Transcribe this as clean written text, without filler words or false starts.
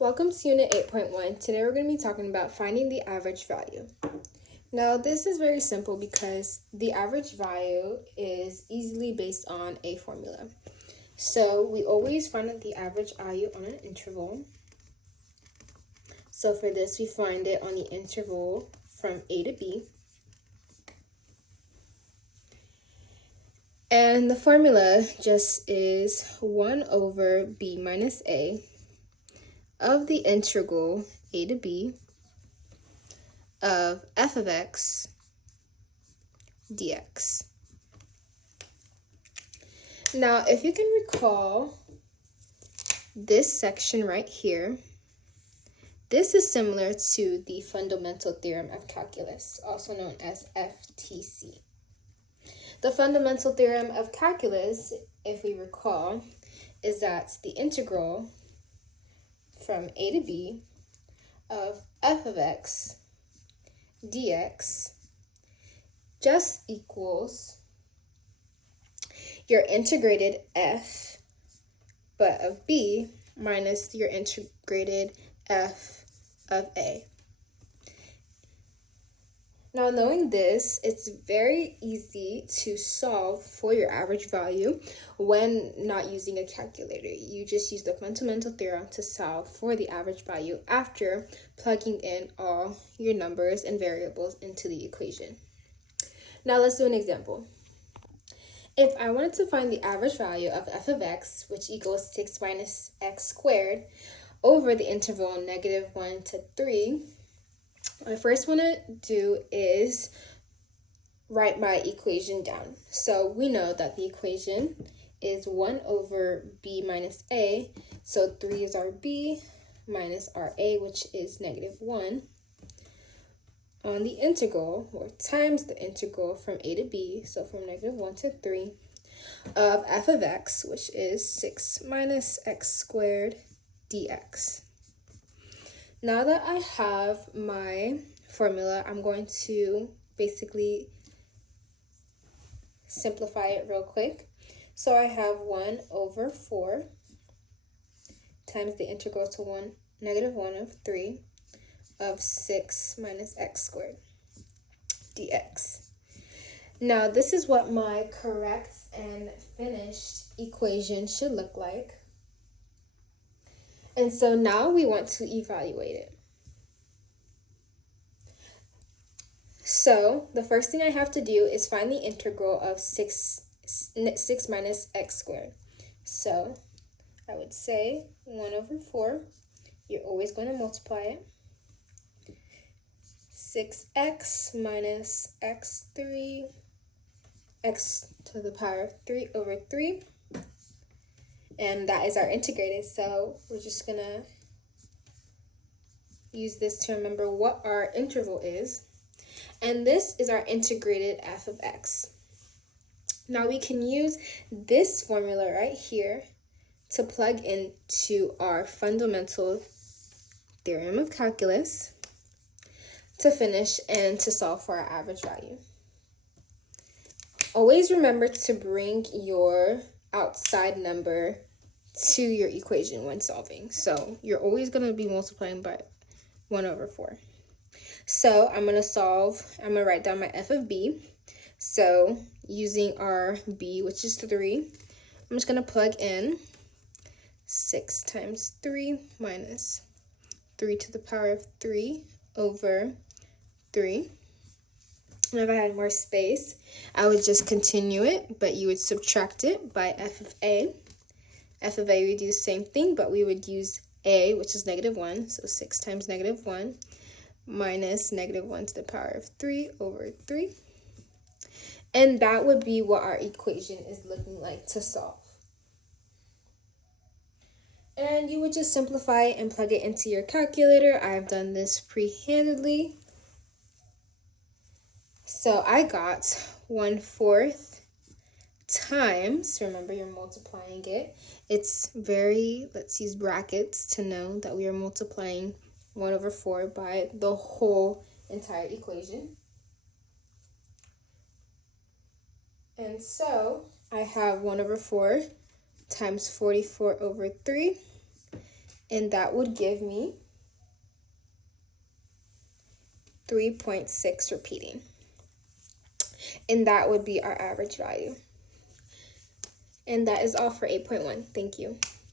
Welcome to Unit 8.1. Today we're going to be talking about finding the average value. Now this is very simple because the average value is easily based on a formula. So we always find the average value on an interval. So for this we find it on the interval from A to B. And the formula just is 1 over B minus A of the integral A to B of f of x dx. Now, if you can recall this section right here, this is similar to the fundamental theorem of calculus, also known as FTC. The fundamental theorem of calculus, if we recall, is that the integral from A to B of f of x dx just equals your integrated f but of b minus your integrated f of a. Now, knowing this, it's very easy to solve for your average value when not using a calculator. You just use the fundamental theorem to solve for the average value after plugging in all your numbers and variables into the equation. Now, let's do an example. If I wanted to find the average value of f of x, which equals 6 minus x squared, over the interval -1 to 3, what I first want to do is write my equation down. So we know that the equation is 1 over b minus a. So 3 is our b minus our a, which is -1, on the integral, or times the integral from a to b, so from -1 to 3, of f of x, which is 6 minus x squared dx. Now that I have my formula, I'm going to basically simplify it real quick. So I have 1 over 4 times the integral to -1 of 3 of 6 minus x squared dx. Now this is what my correct and finished equation should look like. And so now we want to evaluate it. So the first thing I have to do is find the integral of 6 minus x squared. So I would say 1 over 4. You're always going to multiply it. 6x minus x3, x to the power of 3 over 3. And that is our integrated, so we're just gonna use this to remember what our interval is. And this is our integrated f of x. Now we can use this formula right here to plug into our fundamental theorem of calculus to finish and to solve for our average value. Always remember to bring your outside number to your equation when solving. So you're always going to be multiplying by 1 over 4. So I'm going to write down my f of b. So using our b, which is 3, I'm just going to plug in 6 times 3 minus 3 to the power of 3 over 3. And if I had more space, I would just continue it, but you would subtract it by f of a. F of a, we do the same thing, but we would use a, which is -1, so 6 times -1 minus -1 to the power of 3 over 3. And that would be what our equation is looking like to solve. And you would just simplify it and plug it into your calculator. I've done this pre-handedly. So I got 1/4 times, remember you're multiplying it. Let's use brackets to know that we are multiplying 1 over 4 by the whole entire equation. And so I have 1 over 4 times 44 over 3. and that would give me 3.6 repeating. And that would be our average value. And that is all for 8.1. Thank you.